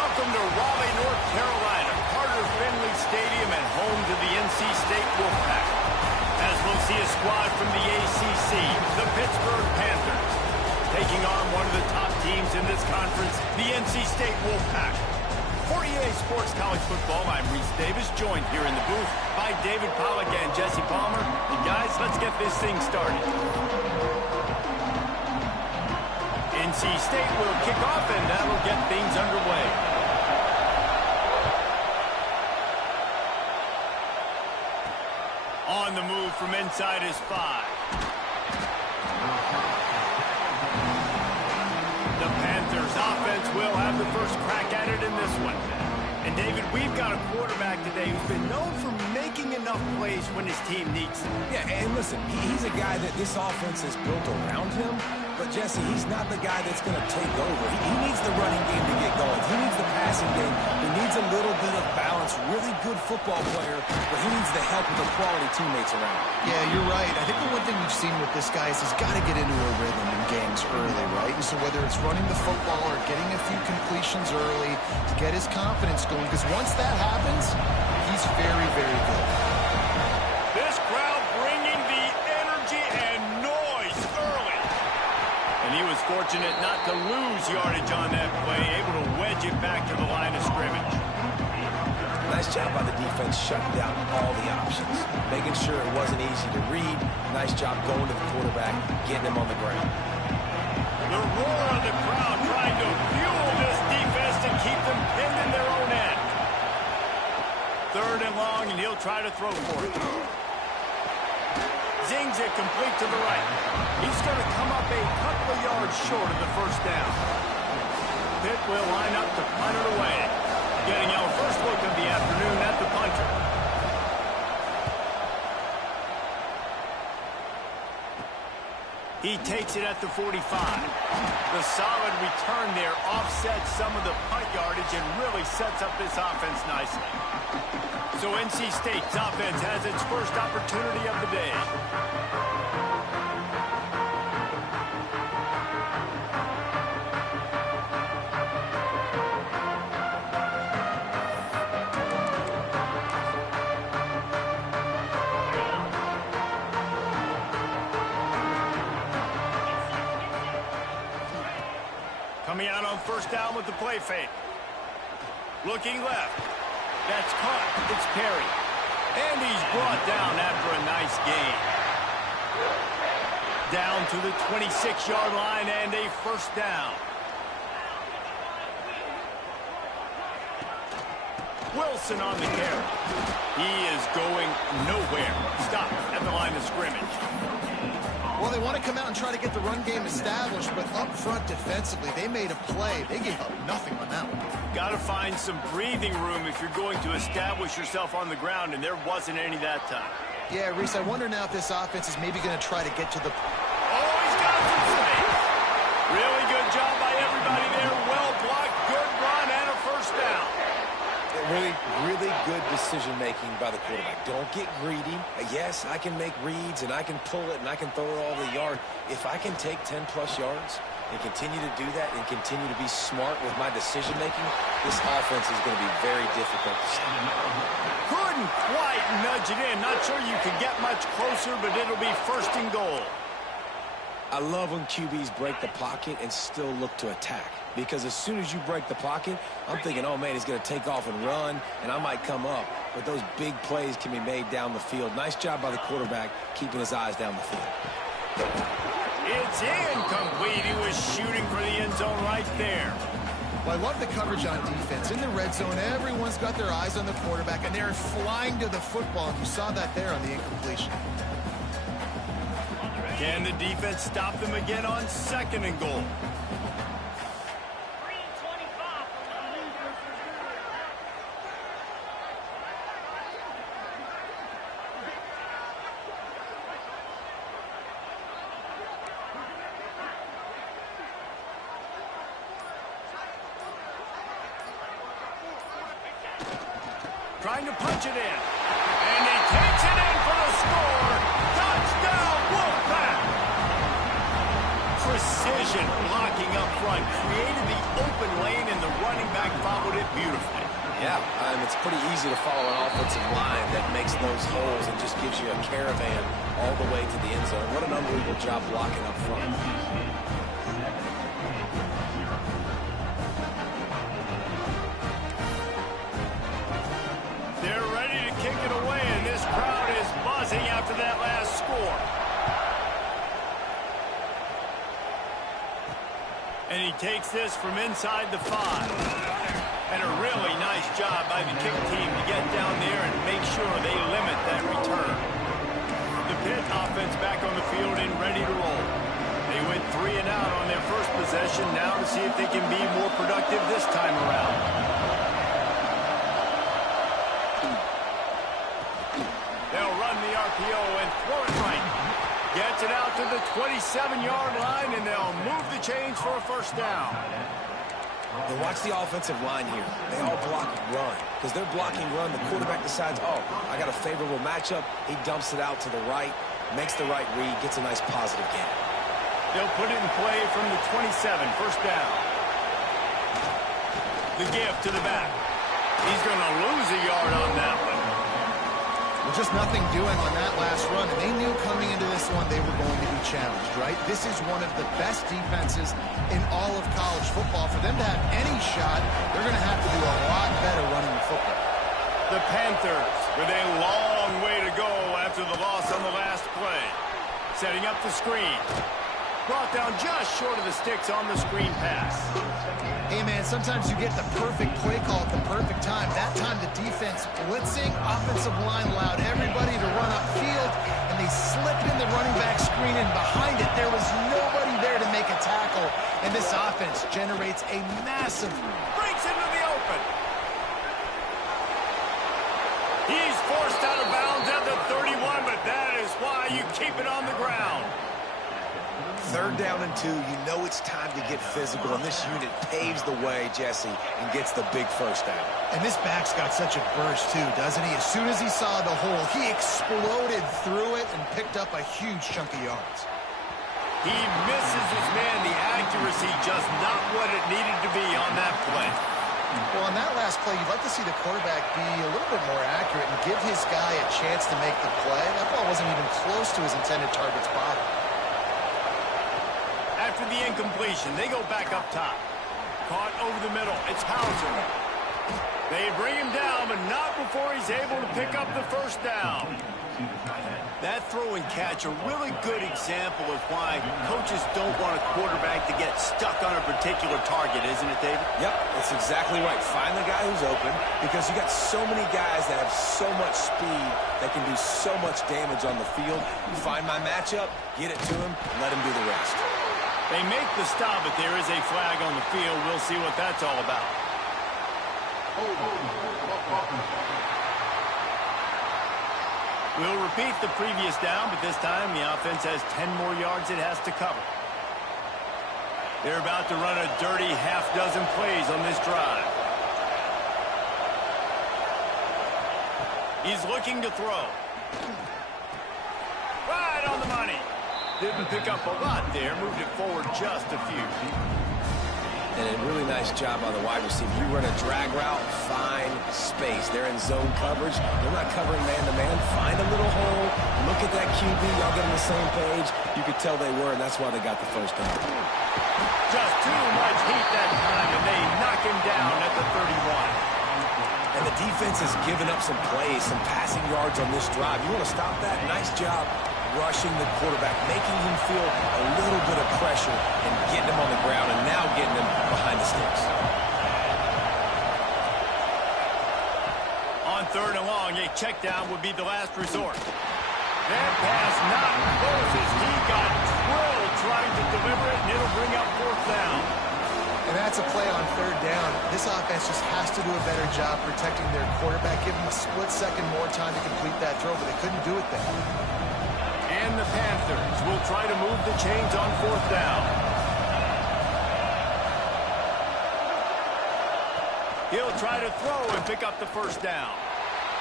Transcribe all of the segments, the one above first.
Welcome to Raleigh, North Carolina, Carter Finley Stadium and home to the NC State Wolfpack. As we'll see a squad from the ACC, the Pittsburgh Panthers, taking on one of the top teams in this conference, the NC State Wolfpack. For EA Sports College Football, I'm Reese Davis, joined here in the booth by David Pollack and Jesse Palmer. And guys, let's get this thing started. NC State will kick off, and that'll get things underway. On the move from inside is 5. The Panthers offense will have the first crack at it in this one. And David, we've got a quarterback today who's been known for making enough plays when his team needs them. Yeah, and listen, he's a guy that this offense is built around him. But, Jesse, he's not the guy that's going to take over. He needs the running game to get going. He needs the passing game. He needs a little bit of balance. Really good football player, but he needs the help of the quality teammates around him. Yeah, you're right. I think the one thing we've seen with this guy is he's got to get into a rhythm in games early, right? And so whether it's running the football or getting a few completions early to get his confidence going, because once that happens, he's very, very good. This crowd bringing the energy and noise early. And he was fortunate not to lose yardage on that play, able to wedge it back to the line of scrimmage. Nice job by the defense shutting down all the options, making sure it wasn't easy to read. Nice job going to the quarterback, getting him on the ground. The roar of the crowd trying to fuel this defense to keep them pinned in their own end. 3rd and long, and he'll try to throw for it. Zings it complete to the right. He's going to come up a couple of yards short of the first down. Pitt will line up to punt it away. Getting our first look of the afternoon at the punter. He takes it at the 45. The solid return there offsets some of the punt yardage and really sets up this offense nicely. So NC State's offense has its first opportunity of the day. Coming out on first down with the play fake. Looking left. That's caught. It's Perry. And he's brought down after a nice gain. Down to the 26-yard line and a first down. Wilson on the carry. He is going nowhere. Stop at the line of scrimmage. Well, they want to come out and try to get the run game established, but up front defensively, they made a play. They gave up nothing on that one. Got to find some breathing room if you're going to establish yourself on the ground, and there wasn't any that time. Yeah, Reese, I wonder now if this offense is maybe going to try to get to the... Oh, he's got some space. Really good job by everybody there. Well blocked, good run, and a first down. Really, really good decision-making by the quarterback. Don't get greedy. Yes, I can make reads, and I can pull it, and I can throw it all the yard. If I can take 10-plus yards and continue to do that and continue to be smart with my decision-making, this offense is going to be very difficult to stop. Couldn't quite nudge it in. Not sure you could get much closer, but it'll be first and goal. I love when QBs break the pocket and still look to attack. Because as soon as you break the pocket, I'm thinking, oh, man, he's going to take off and run, and I might come up. But those big plays can be made down the field. Nice job by the quarterback keeping his eyes down the field. It's incomplete. He was shooting for the end zone right there. Well, I love the coverage on defense. In the red zone, everyone's got their eyes on the quarterback, and they're flying to the football. And you saw that there on the incompletion. Can the defense stop them again on 2nd and goal? Trying to punch it in. And he takes it in for the score. Touchdown, Wolfpack! precision blocking up front, created the open lane, and the running back followed it beautifully. Yeah, it's pretty easy to follow an offensive line that makes those holes and just gives you a caravan all the way to the end zone. What an unbelievable job blocking up front. They're ready to kick it away, and this crowd is buzzing after that last score. And he takes this from inside the 5. And a really nice job by the kick team to get down there and make sure they limit that return. The Pitt offense back on the field and ready to roll. They went 3 and out on their first possession, now to see if they can be more productive this time around. They'll run the RPO and throw it right. Gets it out to the 27-yard line, and they'll move the chains for a first down. And watch the offensive line here. They all block run. Because they're blocking run, the quarterback decides, oh, I got a favorable matchup. He dumps it out to the right, makes the right read, gets a nice positive gain. They'll put it in play from the 27, first down. The give to the back. He's going to lose a yard on that one. Well, just nothing doing on that last run, and they knew coming into this one they were going to be challenged, right? This is one of the best defenses in all of college football. For them to have any shot, they're going to have to do a lot better running the football. The Panthers with a long way to go after the loss on the last play. Setting up the screen. Brought down just short of the sticks on the screen pass. Hey, man, sometimes you get the perfect play call at the perfect time. That time the defense blitzing, offensive line allowed everybody to run upfield, and they slipped in the running back screen, and behind it there was nobody there to make a tackle, and this offense generates a massive... Breaks into the open. He's forced out of bounds at the 31, but that is why you keep it on the ground. 3rd down and 2, you know it's time to get physical, and this unit paves the way, Jesse, and gets the big first down. And this back's got such a burst, too, doesn't he? As soon as he saw the hole, he exploded through it and picked up a huge chunk of yards. He misses his man. The accuracy just not what it needed to be on that play. Well, on that last play, you'd like to see the quarterback be a little bit more accurate and give his guy a chance to make the play. That ball wasn't even close to his intended target's body. After the incompletion, they go back up top. Caught over the middle. It's Hauser. They bring him down, but not before he's able to pick up the first down. That throw and catch, a really good example of why coaches don't want a quarterback to get stuck on a particular target, isn't it, David? Yep, that's exactly right. Find the guy who's open, because you got so many guys that have so much speed that can do so much damage on the field. Find my matchup, get it to him, and let him do the rest. They make the stop, but there is a flag on the field. We'll see what that's all about. We'll repeat the previous down, but this time the offense has 10 more yards it has to cover. They're about to run a dirty half-dozen plays on this drive. He's looking to throw. Right on the money. Didn't pick up a lot there, moved it forward just a few. And a really nice job by the wide receiver. You run a drag route, find space. They're in zone coverage. They're not covering man-to-man. Find a little hole. Look at that QB. Y'all get on the same page. You could tell they were, and that's why they got the first down. Just too much heat that time, and they knock him down at the 31. And the defense has given up some plays, some passing yards on this drive. You want to stop that? Nice job rushing the quarterback, making him feel a little bit of pressure and getting him on the ground, and now getting him behind the sticks. On 3rd and long, a check down would be the last resort. That pass not close as he got drilled trying to deliver it, and it'll bring up 4th down. And that's a play on 3rd down. This offense just has to do a better job protecting their quarterback, give him a split second more time to complete that throw, but they couldn't do it there. And the Panthers will try to move the chains on 4th down. He'll try to throw and pick up the first down.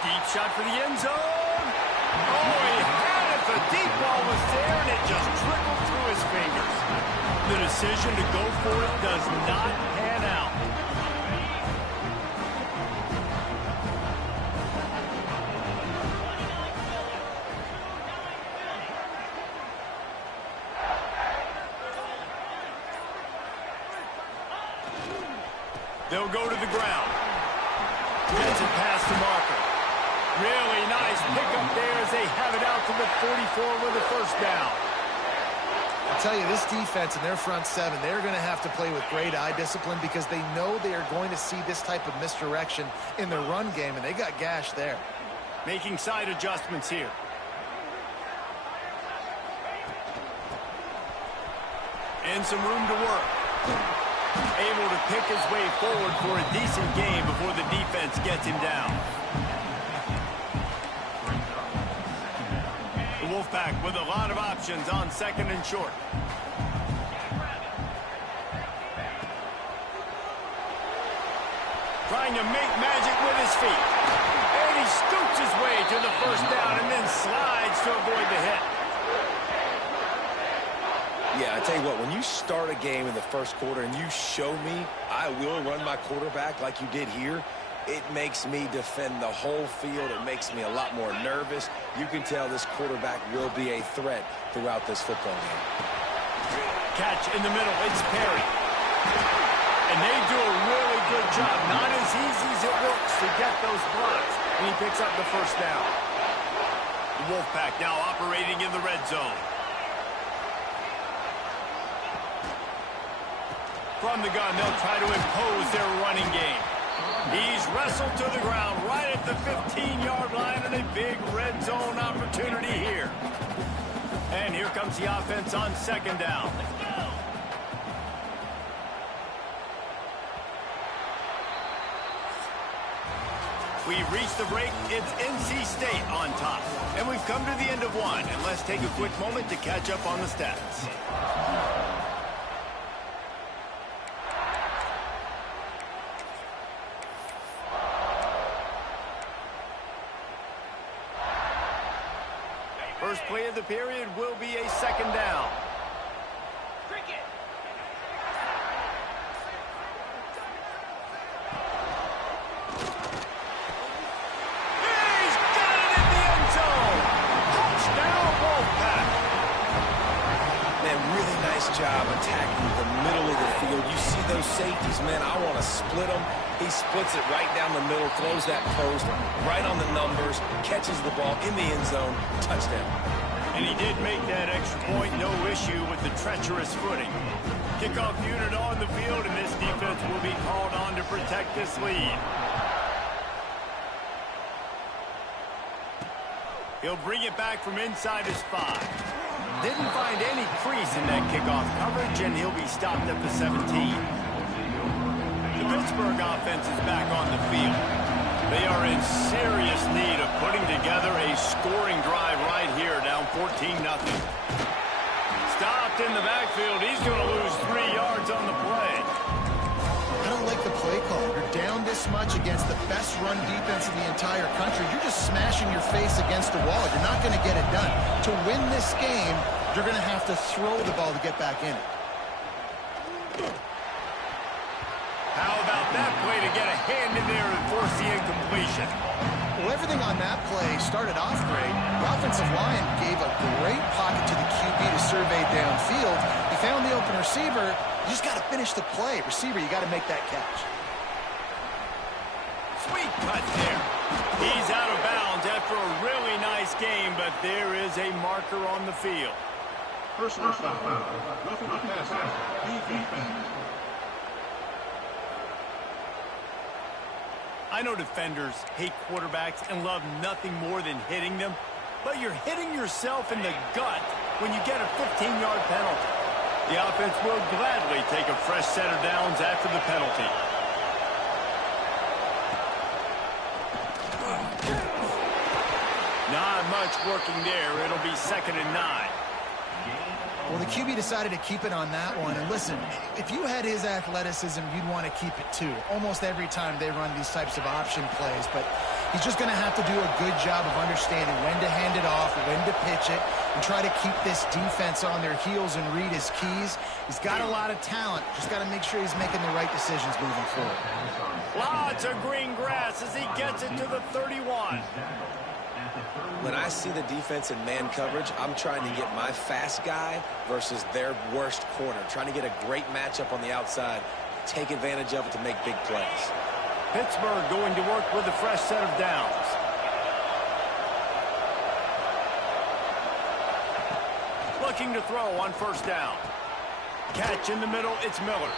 Deep shot for the end zone. Oh, he had it. The deep ball was there, and it just trickled through his fingers. The decision to go for it does not pan out. They'll go to the ground. Gets it past the marker. Really nice pickup there as they have it out to the 44 with a first down. I'll tell you, this defense and their front seven, they're going to have to play with great eye discipline because they know they are going to see this type of misdirection in their run game, and they got gashed there. Making side adjustments here. And some room to work. Able to pick his way forward for a decent game before the defense gets him down. The Wolfpack with a lot of options on second and short. Trying to make magic with his feet. And he scoots his way to the first down and then slides to avoid the hit. Yeah, I tell you what, when you start a game in the first quarter and you show me I will run my quarterback like you did here, it makes me defend the whole field. It makes me a lot more nervous. You can tell this quarterback will be a threat throughout this football game. Catch in the middle. It's Perry. And they do a really good job. Not as easy as it looks to get those blocks. And he picks up the first down. The Wolfpack now operating in the red zone. From the gun, they'll try to impose their running game. He's wrestled to the ground right at the 15-yard line and a big red zone opportunity here. And here comes the offense on second down. We've reached the break. It's NC State on top. And we've come to the end of one. And let's take a quick moment to catch up on the stats. First play of the period will be a second down. Cricket. He's got it in the end zone. Touchdown, Wolfpack. Man, really nice job attacking the middle of the field. You see those safeties, man, I want to split them. He splits it right down the middle, throws that post right on the numbers, catches the ball in the end zone, touchdown. And he did make that extra point, no issue with the treacherous footing. Kickoff unit on the field, and this defense will be called on to protect this lead. He'll bring it back from inside his 5. Didn't find any crease in that kickoff coverage, and he'll be stopped at the 17. The Pittsburgh offense is back on the field. They are in serious need of putting together a scoring drive right here, down 14-0. Stopped in the backfield. He's going to lose 3 yards on the play. I don't like the play call. You're down this much against the best run defense in the entire country. You're just smashing your face against the wall. You're not going to get it done. To win this game, you're going to have to throw the ball to get back in it. How about that play to get a hand in there and force the incompletion? Well, everything on that play started off great. The offensive line gave a great pocket to the QB to survey downfield. He found the open receiver. You just got to finish the play. Receiver, you got to make that catch. Sweet cut there. He's out of bounds after a really nice game, but there is a marker on the field. Personal foul. Roughing the passer. Defense. I know defenders hate quarterbacks and love nothing more than hitting them, but you're hitting yourself in the gut when you get a 15-yard penalty. The offense will gladly take a fresh set of downs after the penalty. Not much working there. It'll be 2nd and 9. Well, the QB decided to keep it on that one. And listen, if you had his athleticism, you'd want to keep it too. Almost every time they run these types of option plays. But he's just going to have to do a good job of understanding when to hand it off, when to pitch it, and try to keep this defense on their heels and read his keys. He's got a lot of talent. Just got to make sure he's making the right decisions moving forward. Lots of green grass as he gets it to the 31. When I see the defense in man coverage, I'm trying to get my fast guy versus their worst corner. Trying to get a great matchup on the outside. Take advantage of it to make big plays. Pittsburgh going to work with a fresh set of downs. Looking to throw on first down. Catch in the middle, it's Miller.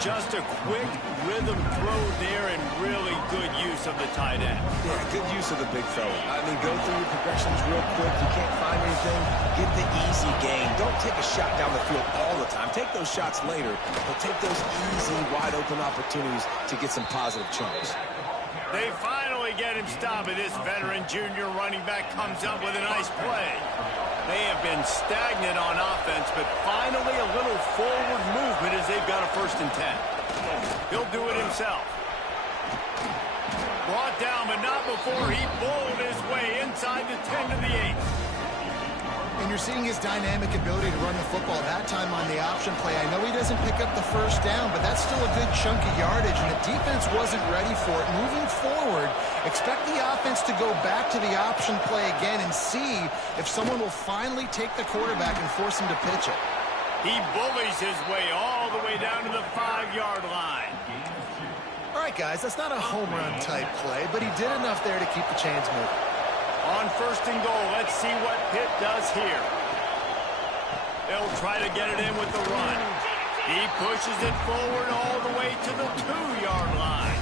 Just a quick rhythm throw there and really good use of the tight end. Yeah, good use of the big fella. I mean, go through your progressions real quick. You can't find anything, get the easy gain. Don't take a shot down the field all the time. Take those shots later, but take those easy, wide-open opportunities to get some positive chunks. They finally get him stopped, and this veteran junior running back comes up with a nice play. They have been stagnant on offense, but finally a little forward movement as they've got a 1st and 10. He'll do it himself. Brought down, but not before he bowled his way inside the 10 to the 8. And you're seeing his dynamic ability to run the football that time on the option play. I know he doesn't pick up the 1st down, but that's still a good chunk of yardage, and the defense wasn't ready for it. Moving forward, expect the offense to go back to the option play again and see if someone will finally take the quarterback and force him to pitch it. He bullies his way all the way down to the 5-yard line. All right, guys, that's not a home run type play, but he did enough there to keep the chains moving. On 1st and goal, let's see what Pitt does here. They'll try to get it in with the run. He pushes it forward all the way to the 2-yard line.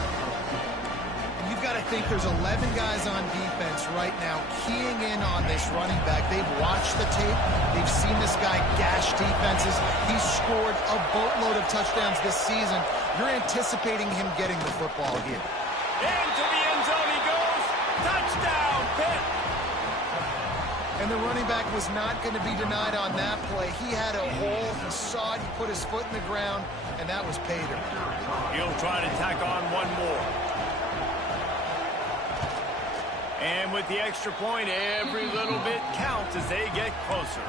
You've got to think there's 11 guys on defense right now keying in on this running back. They've watched the tape. They've seen this guy gash defenses. He's scored a boatload of touchdowns this season. You're anticipating him getting the football here. Into the end zone he goes. Touchdown, Pitt. And the running back was not going to be denied on that play. He had a hole. He saw it. He put his foot in the ground, and that was pay dirt. He'll try to tack on one more. And with the extra point, every little bit counts as they get closer.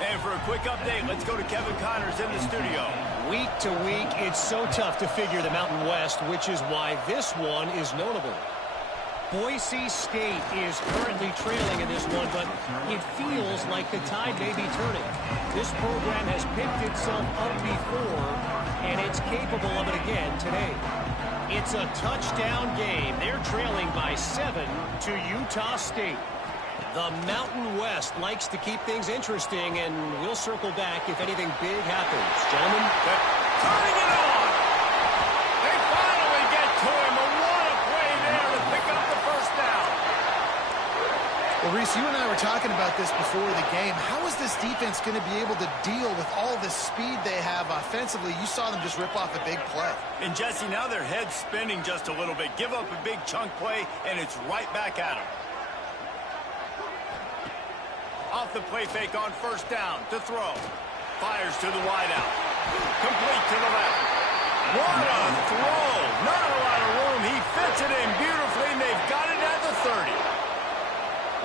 And for a quick update, let's go to Kevin Connors in the studio. Week to week, it's so tough to figure the Mountain West, which is why this one is notable. Boise State is currently trailing in this one, but it feels like the tide may be turning. This program has picked itself up before, and it's capable of it again today. It's a touchdown game. They're trailing by 7 to Utah State. The Mountain West likes to keep things interesting, and we'll circle back if anything big happens. Gentlemen, Turning it on! They finally get to him. What a play there to pick up the 1st down. Well, Reese, you and I were talking about this before the game. How is this defense going to be able to deal with all the speed they have offensively? You saw them just rip off a big play. And Jesse, now their head's spinning just a little bit. Give up a big chunk play, and it's right back at them. Off the play fake on 1st down to throw. Fires to the wideout. Complete to the left. What a throw. Not a lot of room. He fits it in beautifully, and they've got it at the 30.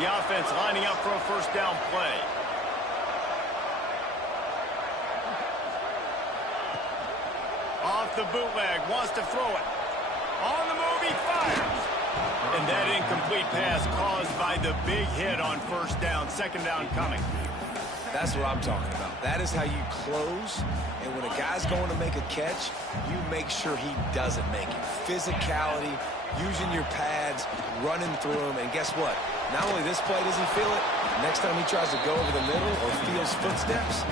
The offense lining up for a 1st down play. Off the bootleg. Wants to throw it. On the move, he fires. And that incomplete pass caused by the big hit on 1st down. 2nd down coming. That's what I'm talking about. That is how you close. And when a guy's going to make a catch, you make sure he doesn't make it. Physicality, using your pads, running through them. And guess what? Not only this play does he feel it, next time he tries to go over the middle or feels footsteps,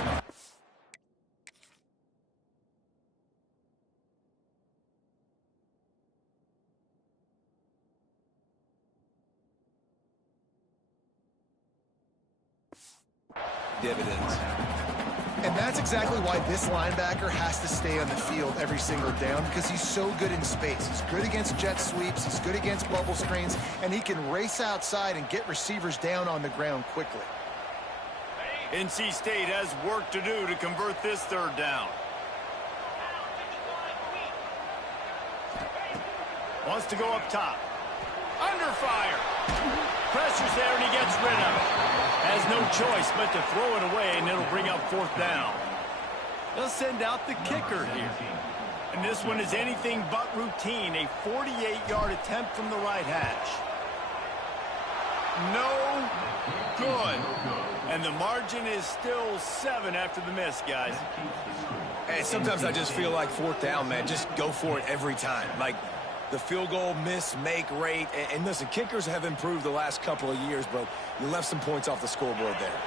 dividends. And that's exactly why this linebacker has to stay on the field every single down, because he's so good in space. He's good against jet sweeps, he's good against bubble screens, and he can race outside and get receivers down on the ground quickly. NC State has work to do to convert this 3rd down. Wants to go up top. Under fire. Pressure's there, and he gets rid of it. Has no choice but to throw it away, and it'll bring up 4th down. They'll send out the kicker here. And this one is anything but routine. A 48-yard attempt from the right hash. No good. And the margin is still 7 after the miss, guys. Hey, sometimes I just feel like 4th down, man. Just go for it every time. Like the field goal miss-make rate. And listen, kickers have improved the last couple of years, but you left some points off the scoreboard there.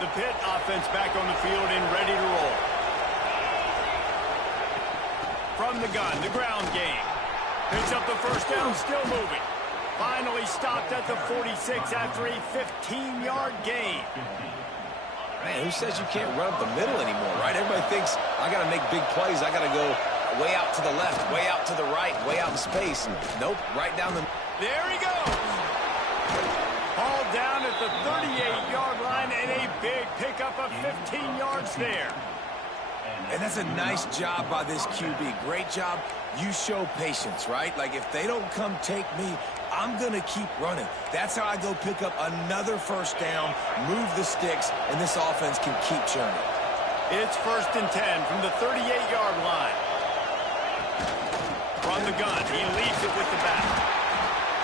The Pitt offense back on the field and ready to roll. From the gun, the ground game. Picks up the first down, still moving. Finally stopped at the 46 after a 15-yard gain. Man, who says you can't run up the middle anymore, right? Everybody thinks, I got to make big plays. I got to go way out to the left, way out to the right, way out in space. And nope, right down the... There he goes. Hauled down at the 38-yard line, and a big pickup of 15 yards there. And that's a nice job by this QB. Great job. You show patience, right? Like, if they don't come take me, I'm going to keep running. That's how I go pick up another first down, move the sticks, and this offense can keep churning. It's 1st and 10 from the 38-yard line. From the gun, he leads it with the back.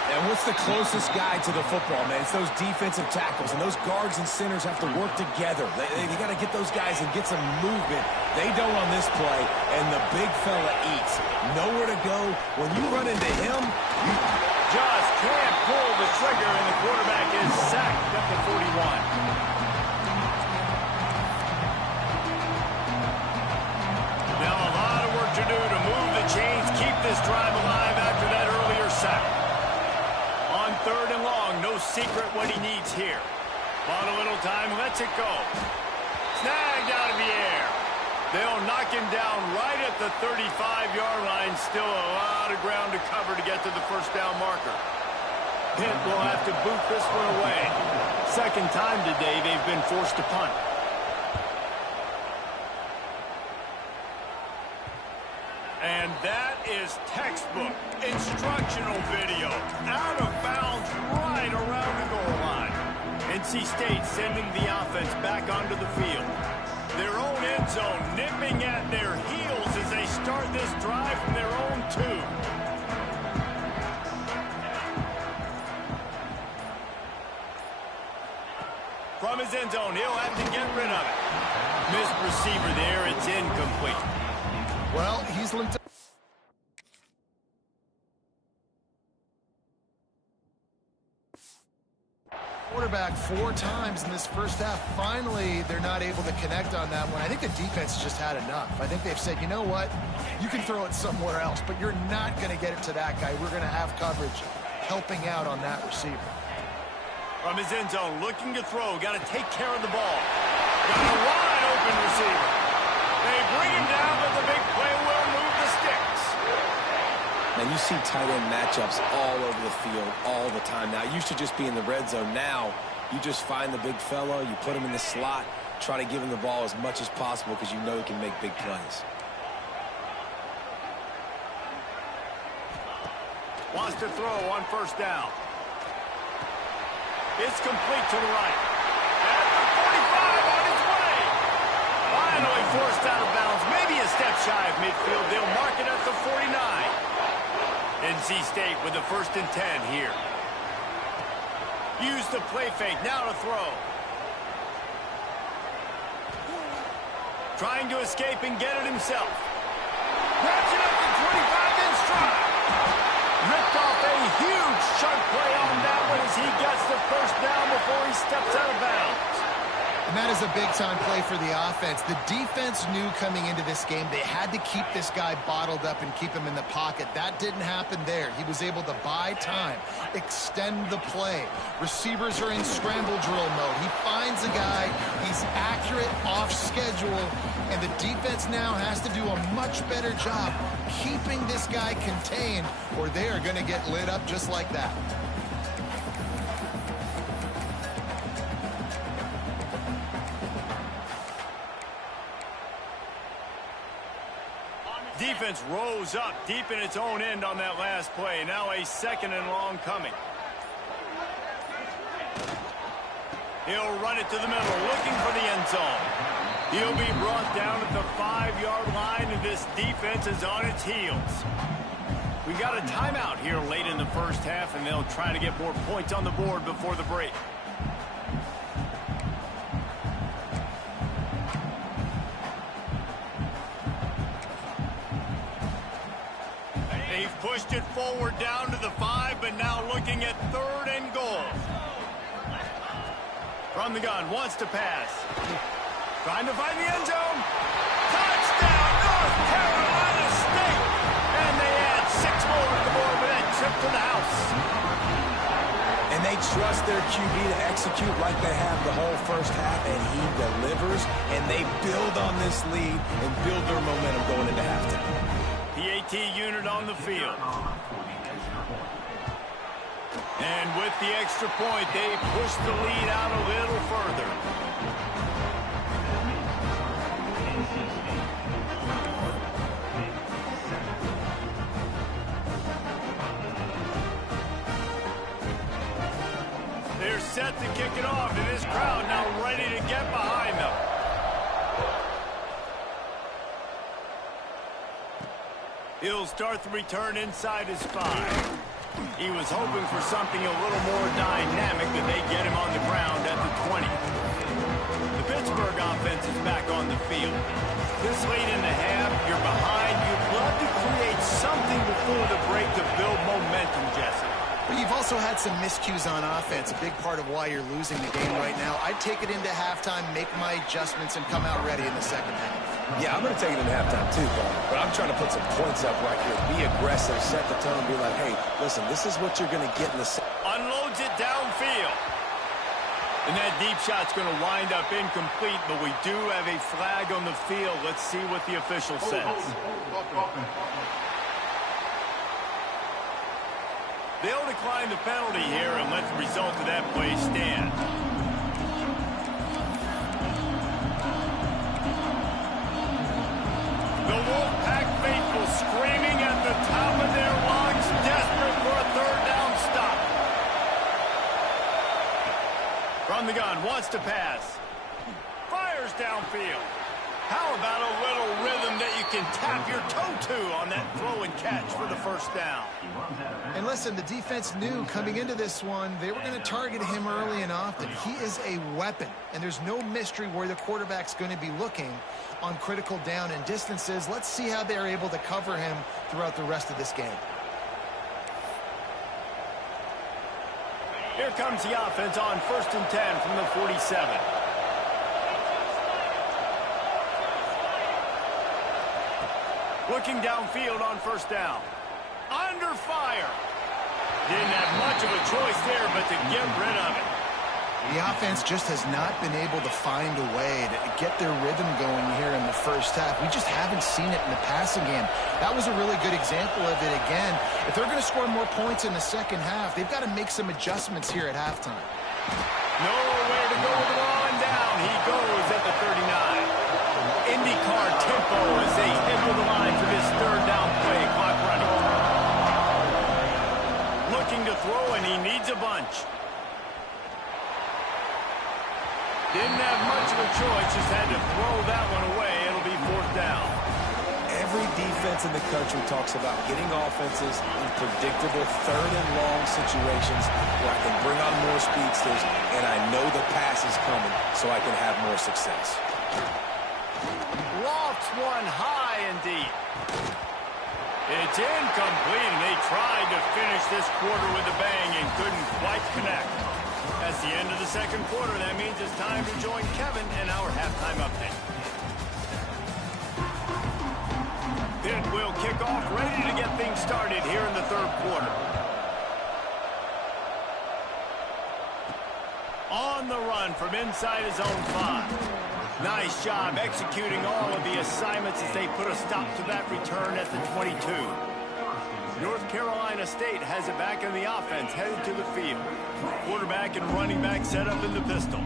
And what's the closest guy to the football, man? It's those defensive tackles, and those guards and centers have to work together. They got to get those guys and get some movement. They don't on this play, and the big fella eats. Nowhere to go. When you run into him, you just can't pull the trigger, and the quarterback is sacked at the 41. Now a lot of work to do to move the chains, keep this drive alive after that earlier sack. On 3rd and long, no secret what he needs here. Bought a little time, lets it go. Snagged out of the air. They'll knock him down right at the 35-yard line. Still a lot of ground to cover to get to the first down marker. Pitt will have to boot this one away. Second time today they've been forced to punt. And that is textbook instructional video. Out of bounds right around the goal line. NC State sending the offense back onto the field. Their own end zone nipping at their heels as they start this drive from their own 2. From his end zone, he'll have to get rid of it. Missed receiver there, it's incomplete. Well, he's linked up. Quarterback 4 times in this first half. Finally, they're not able to connect on that one. I think the defense just had enough. I think they've said, you know what? You can throw it somewhere else, but you're not going to get it to that guy. We're going to have coverage helping out on that receiver. From his end zone, looking to throw. Got to take care of the ball. Got a wide open receiver. They bring him down, but the big play will move the sticks. Now, you see tight end matchups all over the field all the time. Now, it used to just be in the red zone. Now, you just find the big fella, you put him in the slot, try to give him the ball as much as possible because you know he can make big plays. Wants to throw on first down. It's complete to the right. At the 45 on his way. Finally forced out of bounds. Maybe a step shy of midfield. They'll mark it at the 49. NC State with the 1st and 10 here. Use the play fake. Now to throw. Trying to escape and get it himself. Grabs it up to 25 in stride. Ripped off a huge chunk play on that one as he gets the first down before he steps out of bounds. And that is a big-time play for the offense. The defense knew coming into this game they had to keep this guy bottled up and keep him in the pocket. That didn't happen there. He was able to buy time, extend the play. Receivers are in scramble drill mode. He finds a guy. He's accurate, off schedule, and the defense now has to do a much better job keeping this guy contained, or they are going to get lit up just like that. defense rose up deep in its own end on that last play. Now a 2nd and long coming. He'll run it to the middle, looking for the end zone. He'll be brought down at the 5-yard line, and this defense is on its heels. We got a timeout here late in the first half, and they'll try to get more points on the board before the break. They've pushed it forward down to the 5, but now looking at 3rd and goal. From the gun, wants to pass. Trying to find the end zone. Touchdown, North Carolina State! And they add 6 more to the board with that trip to the house. And they trust their QB to execute like they have the whole first half, and he delivers, and they build on this lead and build their momentum going into halftime. PAT unit on the field. And with the extra point, they push the lead out a little further. They're set to kick it off, and this crowd now ready to get behind them. He'll start the return inside his 5. He was hoping for something a little more dynamic, but they get him on the ground at the 20. The Pittsburgh offense is back on the field. This late in the half, you're behind. You'd love to create something before the break to build momentum, Jesse. But you've also had some miscues on offense, a big part of why you're losing the game right now. I'd take it into halftime, make my adjustments, and come out ready in the second half. Yeah, I'm going to take it in halftime too, Paul. But I'm trying to put some points up right here. Be aggressive, set the tone, be like, hey, listen, this is what you're going to get in the second. Unloads it downfield. And that deep shot's going to wind up incomplete, but we do have a flag on the field. Let's see what the official says. They'll decline the penalty here and let the result of that play stand. The Wolfpack faithful screaming at the top of their lungs, desperate for a 3rd down stop. From the gun, wants to pass. Fires downfield. How about a little rhythm that you can tap your toe to on that throw and catch for the 1st down? And listen, the defense knew coming into this one, they were going to target him early and often. He is a weapon, and there's no mystery where the quarterback's going to be looking on critical down and distances. Let's see how they're able to cover him throughout the rest of this game. Here comes the offense on 1st and 10 from the 47. Looking downfield on 1st down. Under fire. Didn't have much of a choice there, but to get rid of it. The offense just has not been able to find a way to get their rhythm going here in the first half. We just haven't seen it in the passing game. That was a really good example of it again. If they're going to score more points in the second half, they've got to make some adjustments here at halftime. Nowhere to go with the ball and down. He goes at the 39. IndyCar tempo as they head to the line for this 3rd down play. Clock running. Looking to throw, and he needs a bunch. Didn't have much of a choice, just had to throw that one away. It'll be 4th down. Every defense in the country talks about getting offenses in predictable 3rd and long situations where I can bring on more speedsters, and I know the pass is coming, so I can have more success. Lofts one high and deep. It's incomplete, and they tried to finish this quarter with a bang and couldn't quite connect. That's the end of the 2nd quarter. That means it's time to join Kevin in our halftime update. Pitt will kick off, ready to get things started here in the 3rd quarter. On the run from inside his own 5. Nice job executing all of the assignments as they put a stop to that return at the 22. North Carolina State has it back in the offense, headed to the field. Quarterback and running back set up in the pistol.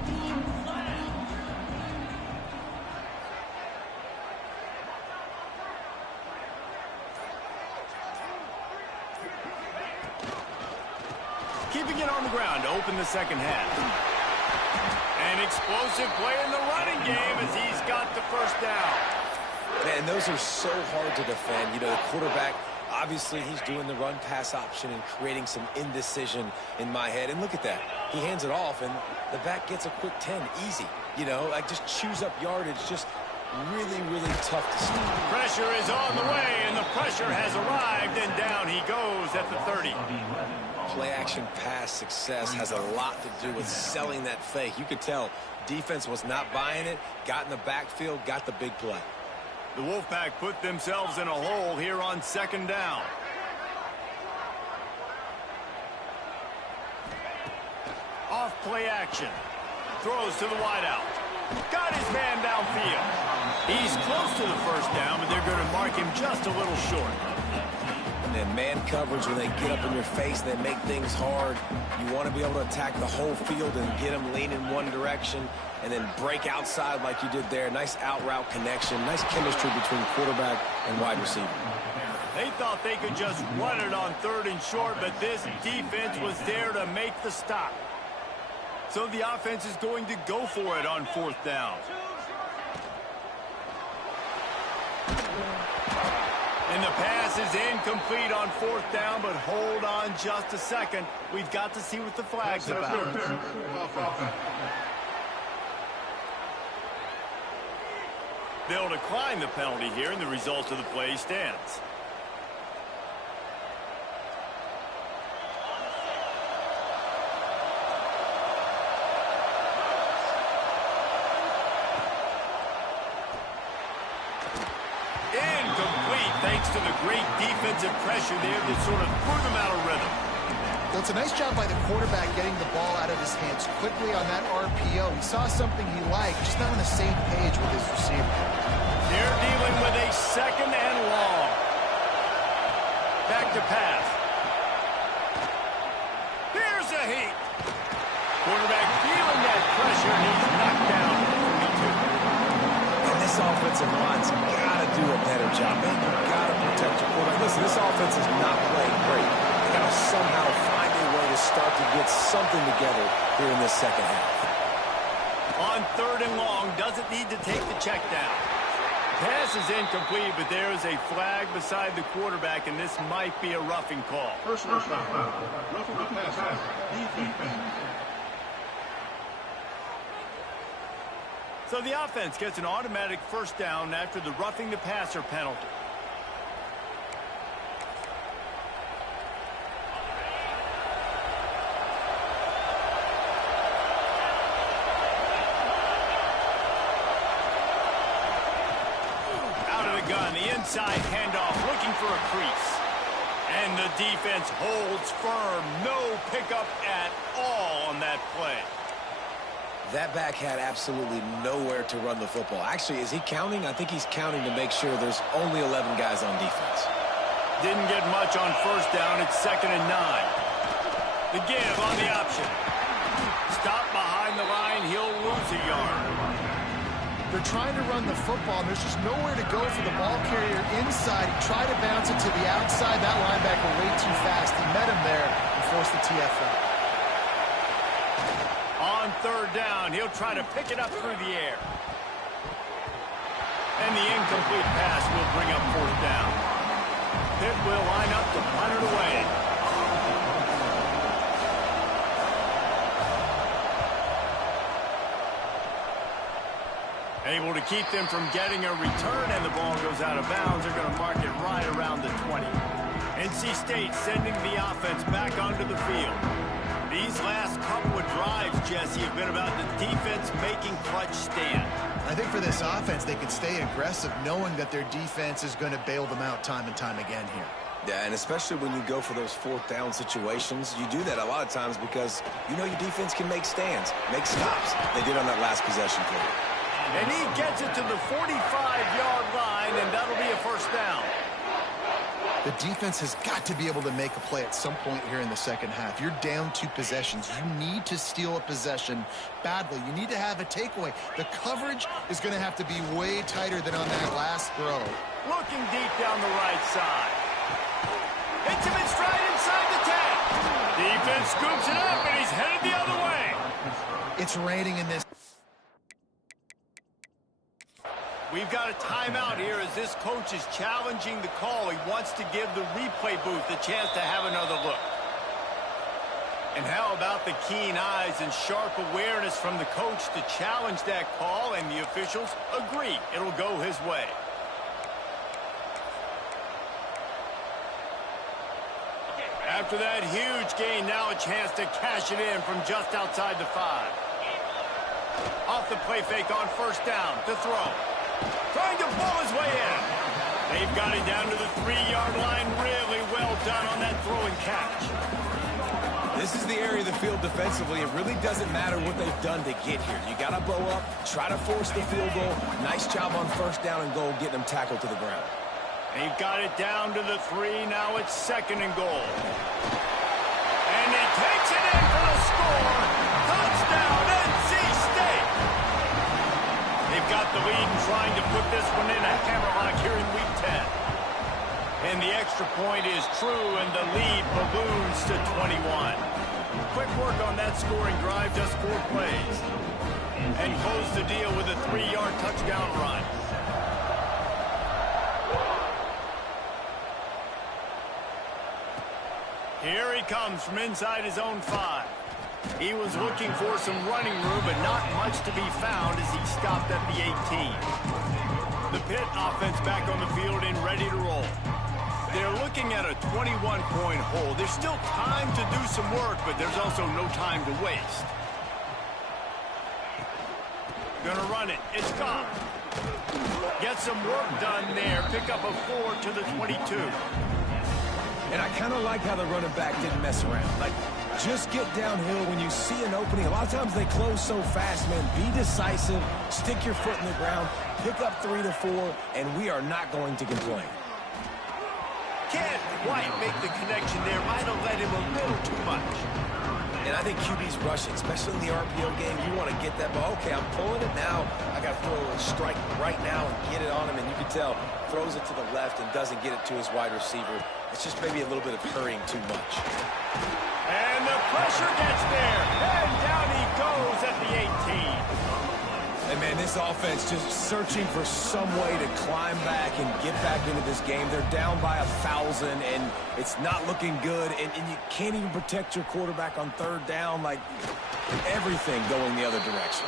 keeping it on the ground to open the second half. An explosive play in the running game as he's got the first down. Man, those are so hard to defend. You know, the quarterback, obviously he's doing the run-pass option and creating some indecision in my head. And look at that. He hands it off, and the back gets a quick 10. Easy. You know, like just chews up yardage. Just really, really tough to stop. Pressure is on the way, and the pressure has arrived, and down he goes at the 30. Play-action pass success has a lot to do with selling that fake. You could tell defense was not buying it, got in the backfield, got the big play. The Wolfpack put themselves in a hole here on second down. Off play action. Throws to the wideout. Got his man downfield. He's close to the first down, but they're going to mark him just a little short. And then man coverage, when they get up in your face, they make things hard. You want to be able to attack the whole field and get them lean in one direction and then break outside like you did there. Nice out route connection. Nice chemistry between quarterback and wide receiver. They thought they could just run it on third and short, but this defense was there to make the stop. So the offense is going to go for it on fourth down. And the pass is incomplete on fourth down, but hold on just a second. We've got to see what the flag's about. They'll decline the penalty here, and the result of the play stands. Incomplete, thanks to the great defensive pressure there that sort of threw them out of rhythm. Well, it's a nice job by the quarterback getting the ball out of his hands quickly on that RPO. He saw something he liked, just not on the same page with his receiver. They're dealing with a second and long. Back to pass. Here's a heat. Quarterback feeling that pressure, and he's knocked down. And this offensive line's got to do a better job. Man, you've got to protect your quarterback. Listen, this offense is not playing great. They got to somehow find a way to start to get something together here in this second half. On third and long, doesn't need to take the check down. Pass is incomplete, but there is a flag beside the quarterback, and this might be a roughing call. Personal foul. Roughing the passer. Defense. So the offense gets an automatic first down after the roughing the passer penalty. Gun, the inside handoff, looking for a crease. And the defense holds firm. No pickup at all on that play. That back had absolutely nowhere to run the football. Actually, is he counting? I think he's counting to make sure there's only 11 guys on defense. Didn't get much on first down. It's 2nd and 9. The give on the option. Stop behind the line. He'll lose a yard. They're trying to run the football, and there's just nowhere to go for the ball carrier inside. He tried to bounce it to the outside. That linebacker way too fast. He met him there and forced the TFL. On third down, he'll try to pick it up through the air. And the incomplete pass will bring up fourth down. Pitt will line up to punt it away. Able to keep them from getting a return, and the ball goes out of bounds. They're going to mark it right around the 20. NC State sending the offense back onto the field. These last couple of drives, Jesse, have been about the defense making clutch stand. I think for this offense, they can stay aggressive knowing that their defense is going to bail them out time and time again here. Yeah, and especially when you go for those fourth down situations, you do that a lot of times because you know your defense can make stands, make stops. They did on that last possession for you. And he gets it to the 45-yard line, and that'll be a first down. The defense has got to be able to make a play at some point here in the second half. You're down 2 possessions. You need to steal a possession badly. You need to have a takeaway. The coverage is going to have to be way tighter than on that last throw. Looking deep down the right side. Hits him in stride inside the 10. defense scoops it up, and he's headed the other way. It's raining in this. We've got a timeout here as this coach is challenging the call. He wants to give the replay booth a chance to have another look. And how about the keen eyes and sharp awareness from the coach to challenge that call, and the officials agree it'll go his way. After that huge gain, now a chance to cash it in from just outside the 5. Off the play fake on first down to throw. Trying to pull his way in. They've got it down to the 3-yard line. Really well done on that throw and catch. This is the area of the field defensively. It really doesn't matter what they've done to get here. You got to bow up, try to force the field goal. Nice job on first down and goal, getting them tackled to the ground. They've got it down to the 3. Now it's 2nd and goal. And he takes it in for the score. Touchdown, NC State. They've got the lead and trying to put this one in a hammerlock here in Week 10. And the extra point is true, and the lead balloons to 21. Quick work on that scoring drive, just 4 plays. And close the deal with a 3-yard touchdown run. Here he comes from inside his own 5. He was looking for some running room, but not much to be found as he stopped at the 18. The Pitt offense back on the field and ready to roll. They're looking at a 21-point hole. There's still time to do some work, but there's also no time to waste. Gonna run it. It's gone. Get some work done there. Pick up a 4 to the 22. And I kind of like how the running back didn't mess around. Like, just get downhill when you see an opening. A lot of times they close so fast, man. Be decisive, stick your foot in the ground, pick up 3 to 4, and we are not going to complain. Can't quite make the connection there. Might have led him a little too much. And I think QB's rushing, especially in the RPO game. You want to get that ball. Okay, I'm pulling it now. I got to throw a strike right now and get it on him. And you can tell, throws it to the left and doesn't get it to his wide receiver. It's just maybe a little bit of hurrying too much. And the pressure gets there. And down he goes at the 18. And, man, this offense just searching for some way to climb back and get back into this game. They're down by 1,000, and it's not looking good. And you can't even protect your quarterback on 3rd down. Like, everything going the other direction.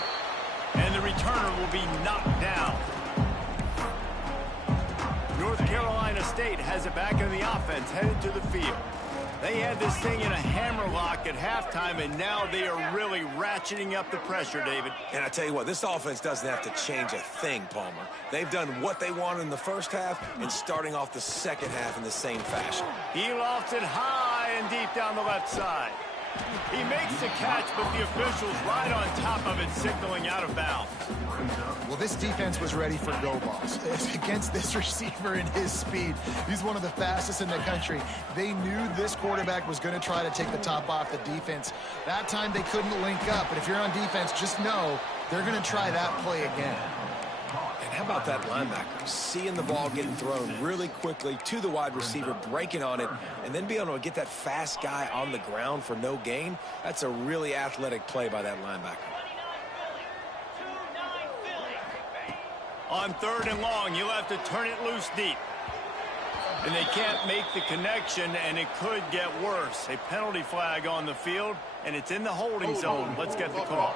And the returner will be knocked down. North Carolina State has it back in the offense, headed to the field. They had this thing in a hammerlock at halftime, and now they are really ratcheting up the pressure, David. And I tell you what, this offense doesn't have to change a thing, Palmer. They've done what they wanted in the first half and starting off the second half in the same fashion. He lofts it high and deep down the left side. He makes the catch, but the officials right on top of it, signaling out of bounds. Well, this defense was ready for go balls. Against this receiver and his speed, he's one of the fastest in the country. They knew this quarterback was going to try to take the top off the defense. That time they couldn't link up, but if you're on defense, just know they're going to try that play again. And how about that linebacker? Seeing the ball getting thrown really quickly to the wide receiver, breaking on it, and then being able to get that fast guy on the ground for no gain. That's a really athletic play by that linebacker. On 3rd and long, you'll have to turn it loose deep. And they can't make the connection, and it could get worse. A penalty flag on the field, and it's in the holding zone. Let's get the call.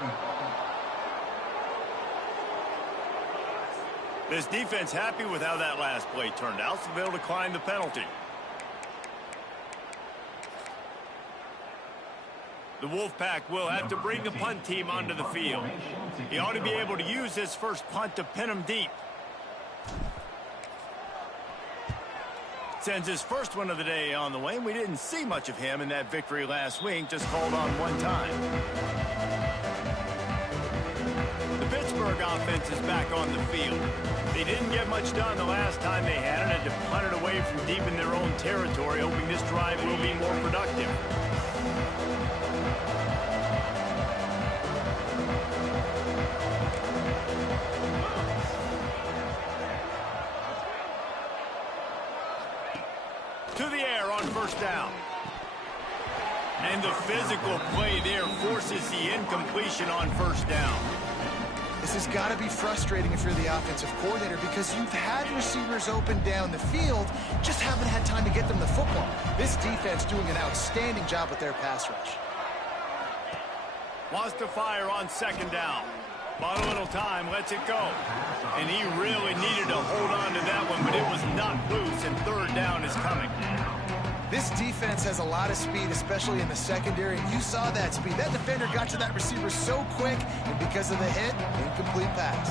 This defense happy with how that last play turned out, so they'll decline the penalty. The Wolfpack will have to bring the punt team onto the field. He ought to be able to use this first punt to pin him deep. Sends his first one of the day on the way, and we didn't see much of him in that victory last week, just called on one time. The Pittsburgh offense is back on the field. They didn't get much done the last time they had it, and to punt it away from deep in their own territory, hoping this drive will be more productive. To the air on first down. And the physical play there forces the incompletion on first down. This has got to be frustrating if you're the offensive coordinator because you've had receivers open down the field, just haven't had time to get them the football. This defense doing an outstanding job with their pass rush. Wants to fire on second down. Bought a little time, lets it go. And he really needed to hold on to that one, but it was knocked loose, and third down is coming. This defense has a lot of speed, especially in the secondary, and you saw that speed. That defender got to that receiver so quick, and because of the hit, incomplete pass.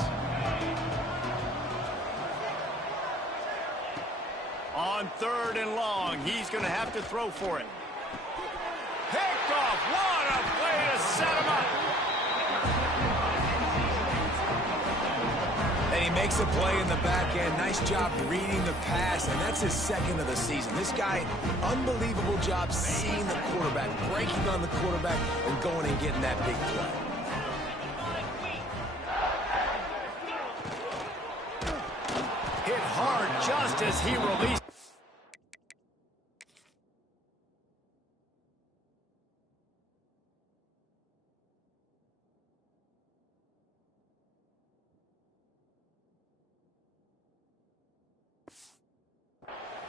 On third and long, he's going to have to throw for it. Picked off. What a play to set him up. And he makes a play in the back end. Nice job reading the pass, and that's his second of the season. This guy, unbelievable job seeing the quarterback, breaking on the quarterback, and going and getting that big play. Hit hard just as he released.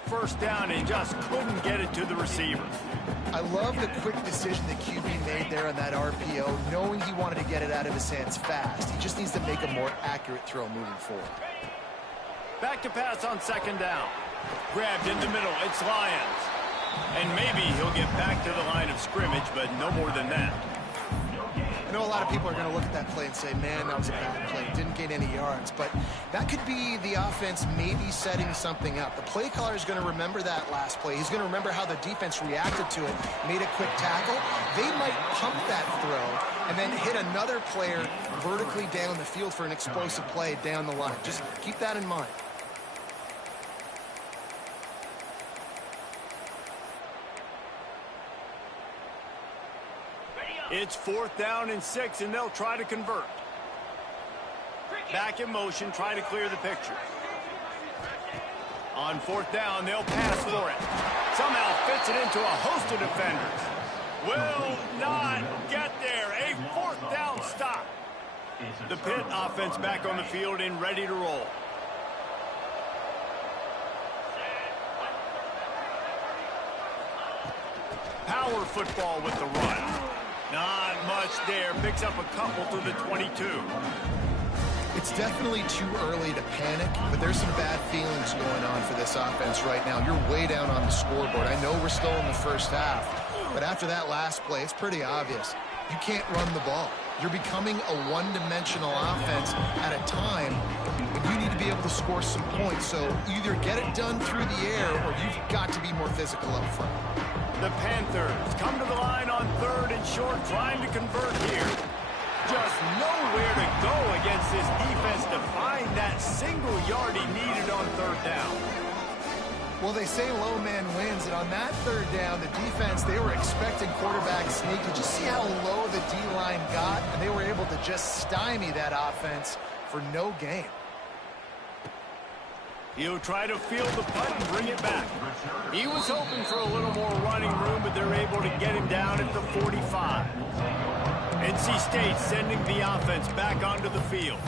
First down and just couldn't get it to the receiver. I love the quick decision that QB made there on that RPO, knowing he wanted to get it out of his hands fast. He just needs to make a more accurate throw moving forward. Back to pass on second down. Grabbed in the middle. It's Lions. And maybe he'll get back to the line of scrimmage, but no more than that. I know a lot of people are going to look at that play and say, man, that was a bad play. Didn't gain any yards. But that could be the offense maybe setting something up. The play caller is going to remember that last play. He's going to remember how the defense reacted to it, made a quick tackle. They might pump that throw and then hit another player vertically down the field for an explosive play down the line. Just keep that in mind. It's fourth down and 6, and they'll try to convert. Back in motion, try to clear the picture. On fourth down, they'll pass for it. Somehow fits it into a host of defenders. Will not get there. A fourth down stop. The Pitt offense back on the field and ready to roll. Power football with the run. Not much there. Picks up a couple to the 22. It's definitely too early to panic, but there's some bad feelings going on for this offense right now. You're way down on the scoreboard. I know we're still in the first half, but after that last play, it's pretty obvious. You can't run the ball. You're becoming a one-dimensional offense at a time when you need to be able to score some points. So either get it done through the air or you've got to be more physical up front. The Panthers come to the line on third and short, trying to convert here. Just nowhere to go against this defense to find that single yard he needed on third down. Well, they say low man wins, and on that third down, the defense, they were expecting quarterback sneak. Did you see how low the D-line got? And they were able to just stymie that offense for no gain. He'll try to field the punt and bring it back. He was hoping for a little more running room, but they're able to get him down at the 45. NC State sending the offense back onto the field.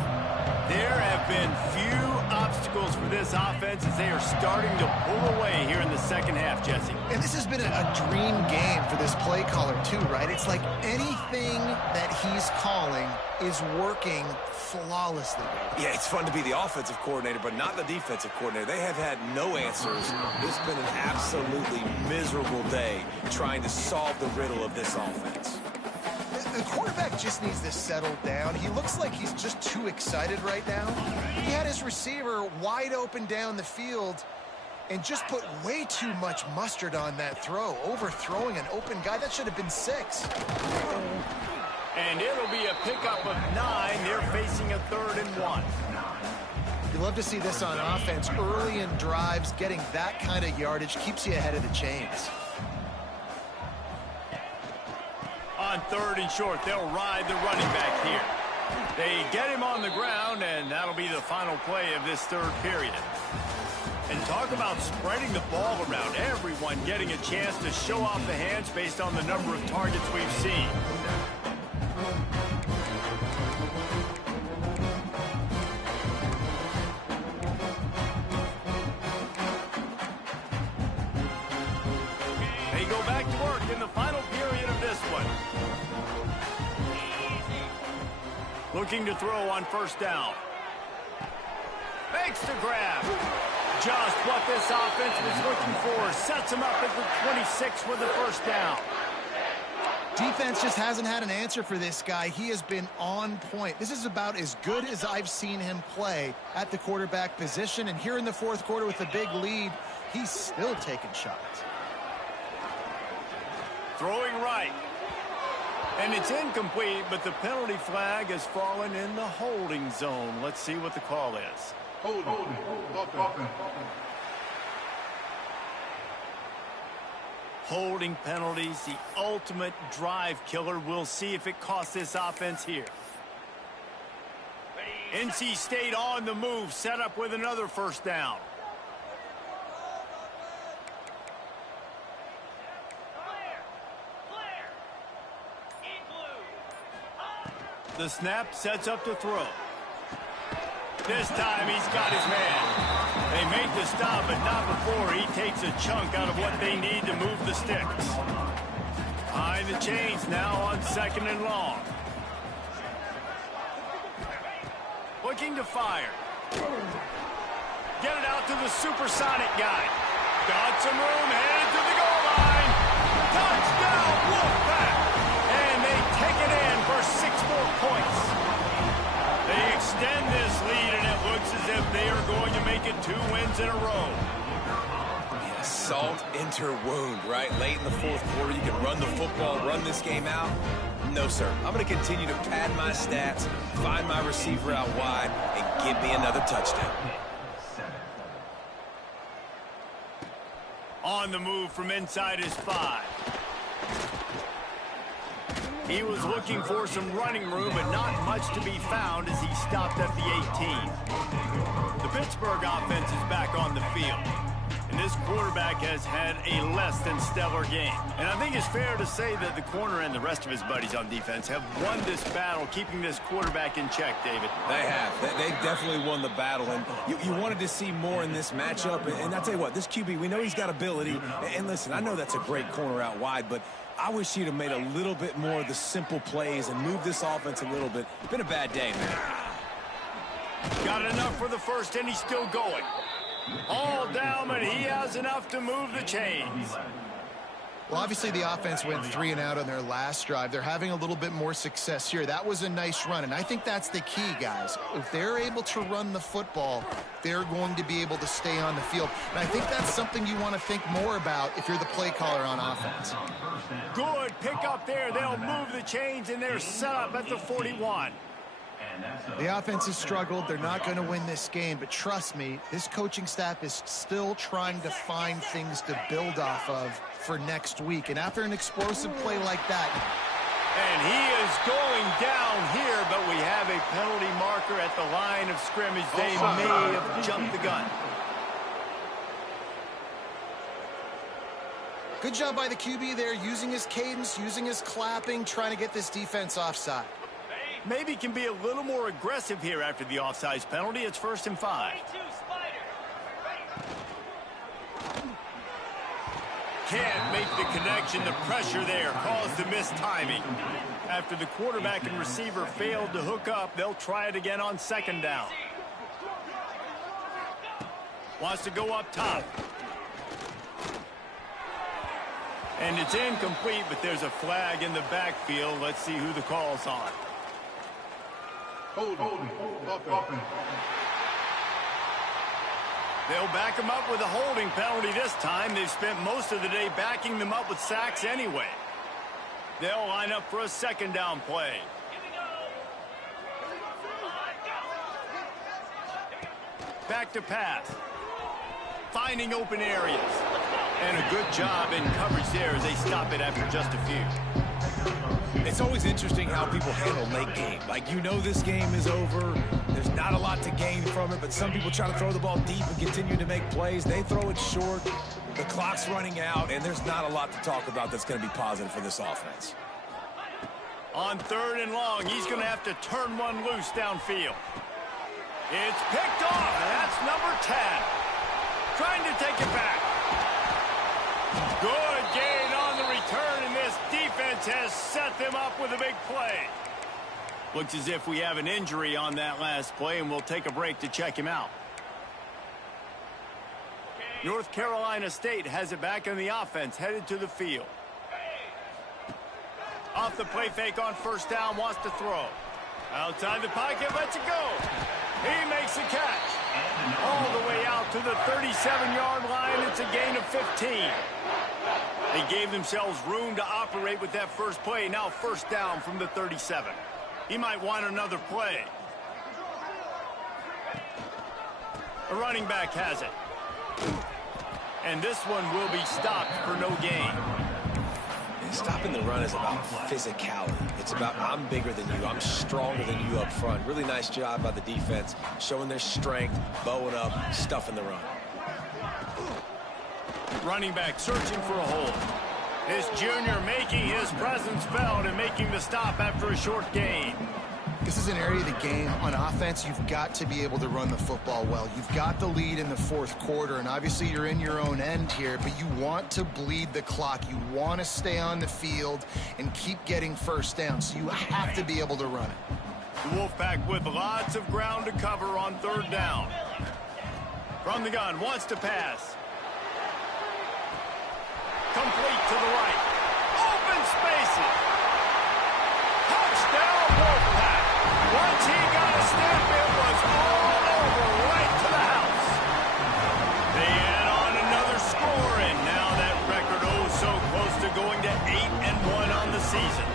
There have been few obstacles for this offense as they are starting to pull away here in the second half, Jesse. And this has been a dream game for this play caller too, right? It's like anything that he's calling is working flawlessly. Yeah, it's fun to be the offensive coordinator, but not the defensive coordinator. They have had no answers. It's been an absolutely miserable day trying to solve the riddle of this offense. The quarterback just needs to settle down. He looks like he's just too excited right now. He had his receiver wide open down the field and just put way too much mustard on that throw, overthrowing an open guy. That should have been 6. And it'll be a pickup of 9. They're facing a 3rd and 1. You love to see this on offense. Early in drives, getting that kind of yardage keeps you ahead of the chains. On 3rd and short, they'll ride the running back here. They get him on the ground, and that'll be the final play of this third period. And talk about spreading the ball around. Everyone getting a chance to show off the hands based on the number of targets we've seen. They go back to work in the final period of this one. Looking to throw on first down. Makes the grab. Just what this offense was looking for. Sets him up at the 26 with the first down. Defense just hasn't had an answer for this guy. He has been on point. This is about as good as I've seen him play at the quarterback position. And here in the fourth quarter with a big lead, he's still taking shots. Throwing right. And it's incomplete, but the penalty flag has fallen in the holding zone. Let's see what the call is. Holding penalties, the ultimate drive killer. We'll see if it costs this offense here. NC State on the move, set up with another first down. The snap sets up to throw. This time he's got his man. They made the stop, but not before he takes a chunk out of what they need to move the sticks. Behind the chains now on second and long. Looking to fire. Get it out to the supersonic guy. Got some room, headed to the goal line. Touchdown, Wolfpack! And they take it in for 6 more points. They extend this lead, and it looks as if they are going to make it 2 wins in a row. Yeah, salt enter wound, right? Late in the fourth quarter, you can run the football, run this game out. No, sir. I'm going to continue to pad my stats, find my receiver out wide, and give me another touchdown. On the move from inside his 5. He was looking for some running room, but not much to be found as he stopped at the 18. The Pittsburgh offense is back on the field. And this quarterback has had a less than stellar game. And I think it's fair to say that the corner and the rest of his buddies on defense have won this battle, keeping this quarterback in check, David. They have. They definitely won the battle. And you wanted to see more in this matchup. And I'll tell you what, this QB, we know he's got ability. And listen, I know that's a great corner out wide, but I wish he'd have made a little bit more of the simple plays and moved this offense a little bit. It's been a bad day, man. Got enough for the first, and he's still going. All down, but he has enough to move the chains. Well, obviously the offense went 3 and out on their last drive. They're having a little bit more success here. That was a nice run, and I think that's the key, guys. If they're able to run the football, they're going to be able to stay on the field. And I think that's something you want to think more about if you're the play caller on offense. Good pick up there. They'll move the chains, and they're set up at the 41. The offense has struggled. They're not going to win this game, but trust me, this coaching staff is still trying to find things to build off of for next week. And after an explosive play like that... And he is going down here, but we have a penalty marker at the line of scrimmage. They may have jumped the gun. Good job by the QB there, using his cadence, using his clapping, trying to get this defense offside. Maybe can be a little more aggressive here after the offsides penalty. It's 1st and 5. Can't make the connection. The pressure there caused the missed timing. After the quarterback and receiver failed to hook up, they'll try it again on 2nd down. Wants to go up top. And it's incomplete, but there's a flag in the backfield. Let's see who the call's on. They'll back him up with a holding penalty this time. They've spent most of the day backing them up with sacks anyway. They'll line up for a 2nd down play. Back to pass. Finding open areas. And a good job in coverage there as they stop it after just a few. It's always interesting how people handle late game. Like, you know this game is over. There's not a lot to gain from it, but some people try to throw the ball deep and continue to make plays. They throw it short. The clock's running out, and there's not a lot to talk about that's going to be positive for this offense. On 3rd and long, he's going to have to turn one loose downfield. It's picked off. That's number 10. Trying to take it back. Good gain on the return, and this defense has set them up with a big play. Looks as if we have an injury on that last play, and we'll take a break to check him out. North Carolina State has it back in the offense, headed to the field. Off the play fake on 1st down, wants to throw. Outside the pocket, lets it go. He makes the catch. All the way out to the 37-yard line. It's a gain of 15. They gave themselves room to operate with that first play. Now 1st down from the 37. He might want another play. A running back has it. And this one will be stopped for no gain. Stopping the run is about physicality. It's about, I'm bigger than you, I'm stronger than you up front. Really nice job by the defense, showing their strength, bowing up, stuffing the run. Running back searching for a hole. This junior making his presence felt and making the stop after a short gain. This is an area of the game on offense you've got to be able to run the football well. You've got the lead in the 4th quarter, and obviously you're in your own end here, but you want to bleed the clock. You want to stay on the field and keep getting 1st down, so you have to be able to run it. The Wolfpack with lots of ground to cover on 3rd down. From the gun, wants to pass. Complete to the right. Open spaces. Touchdown, Wolfpack. Once he got a snap, it was all over, right to the house. They add on another score, and now that record so close to going to 8-1 on the season.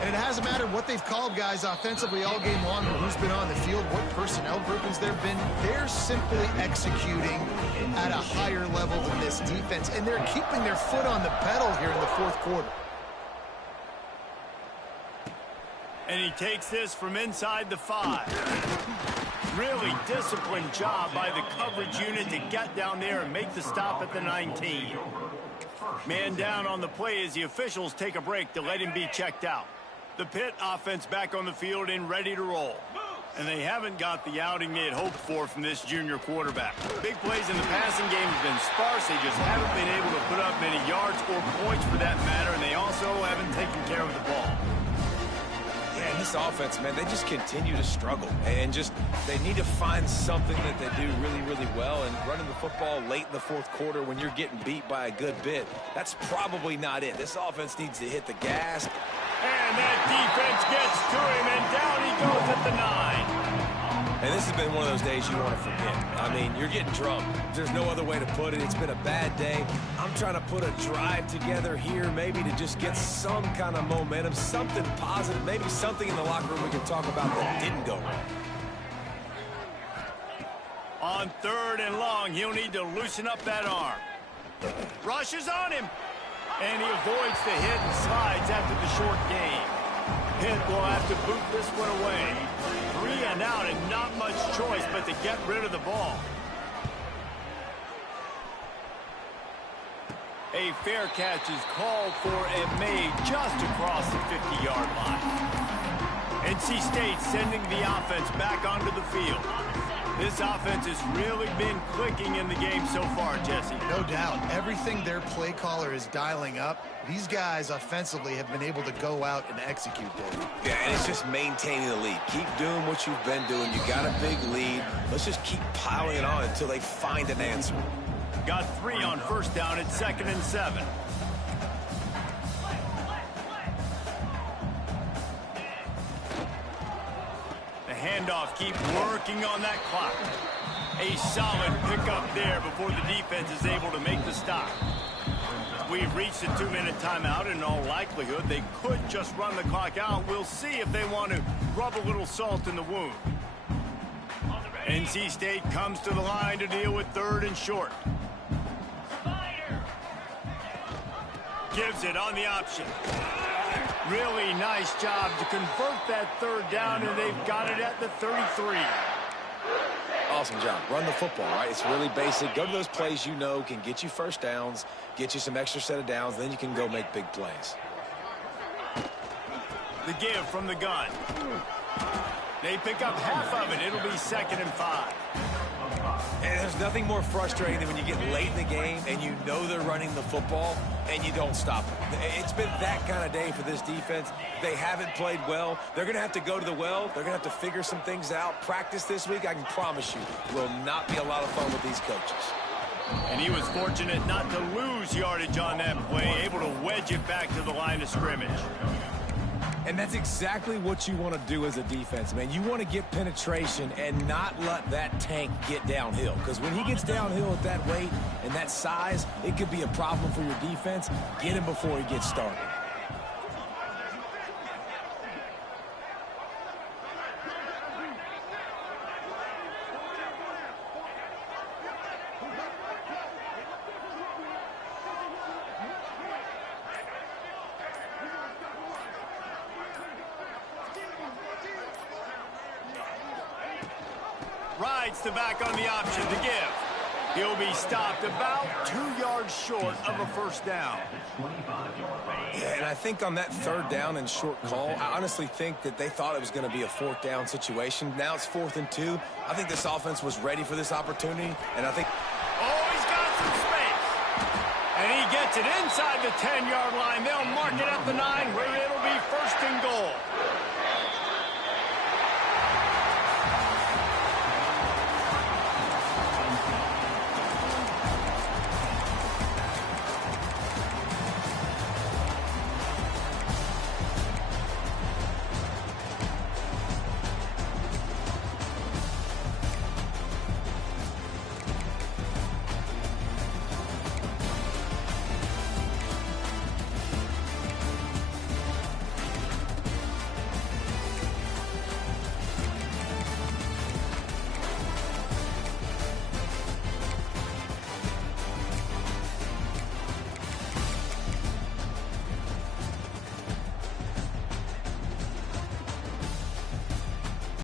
And it hasn't mattered what they've called guys offensively all game long, or who's been on the field, what personnel groupings there have been. They're simply executing at a higher level than this defense, and they're keeping their foot on the pedal here in the 4th quarter. And he takes this from inside the 5. Really disciplined job by the coverage unit to get down there and make the stop at the 19. Man down on the play as the officials take a break to let him be checked out. The Pitt offense back on the field and ready to roll. And they haven't got the outing they had hoped for from this junior quarterback. Big plays in the passing game have been sparse. They just haven't been able to put up many yards or points for that matter, and they also haven't taken care of the ball. And this offense, man, they just continue to struggle. And just, they need to find something that they do really, really well. And running the football late in the 4th quarter when you're getting beat by a good bit, that's probably not it. This offense needs to hit the gas. And that defense gets to him, and down he goes at the 9. And this has been one of those days you want to forget. I mean, you're getting drunk. There's no other way to put it. It's been a bad day. I'm trying to put a drive together here, maybe to just get some kind of momentum, something positive, maybe something in the locker room we can talk about that didn't go wrong. On 3rd and long, he'll need to loosen up that arm. Rushes on him. And he avoids the hit and slides after the short gain. Pitt will have to boot this one away. 3 and out, and not much choice but to get rid of the ball. A fair catch is called for and made just across the 50-yard line. NC State sending the offense back onto the field. This offense has really been clicking in the game so far, Jesse. No doubt. Everything their play caller is dialing up, these guys offensively have been able to go out and execute there. Yeah, and it's just maintaining the lead. Keep doing what you've been doing. You got a big lead. Let's just keep piling it on until they find an answer. Got 3 on 1st down at 2nd and 7. Handoff, keep working on that clock. A solid pickup there before the defense is able to make the stop. We've reached a 2-minute timeout. In all likelihood, they could just run the clock out. We'll see if they want to rub a little salt in the wound. NC State comes to the line to deal with 3rd and short. Gives it on the option. Really nice job to convert that third down, and they've got it at the 33. Awesome job. Run the football, right? It's really basic. Go to those plays you know can get you first downs, get you some extra set of downs, then you can go make big plays. The give from the gun. They pick up half of it. It'll be 2nd and 5. And there's nothing more frustrating than when you get late in the game and you know they're running the football and you don't stop them. It's been that kind of day for this defense. They haven't played well. They're going to have to go to the well. They're going to have to figure some things out. Practice this week, I can promise you, will not be a lot of fun with these coaches. And he was fortunate not to lose yardage on that play, able to wedge it back to the line of scrimmage. And that's exactly what you want to do as a defense, man. You want to get penetration and not let that tank get downhill. Because when he gets downhill at that weight and that size, it could be a problem for your defense. Get him before he gets started. Rides the back on the option to give. He'll be stopped about 2 yards short of a first down. Yeah, and I think on that third down and short call, I honestly think that they thought it was going to be a 4th down situation. Now it's 4th and 2. I think this offense was ready for this opportunity, and I think... Oh, he's got some space. And he gets it inside the 10-yard line. They'll mark it at the 9 where it'll be 1st and goal.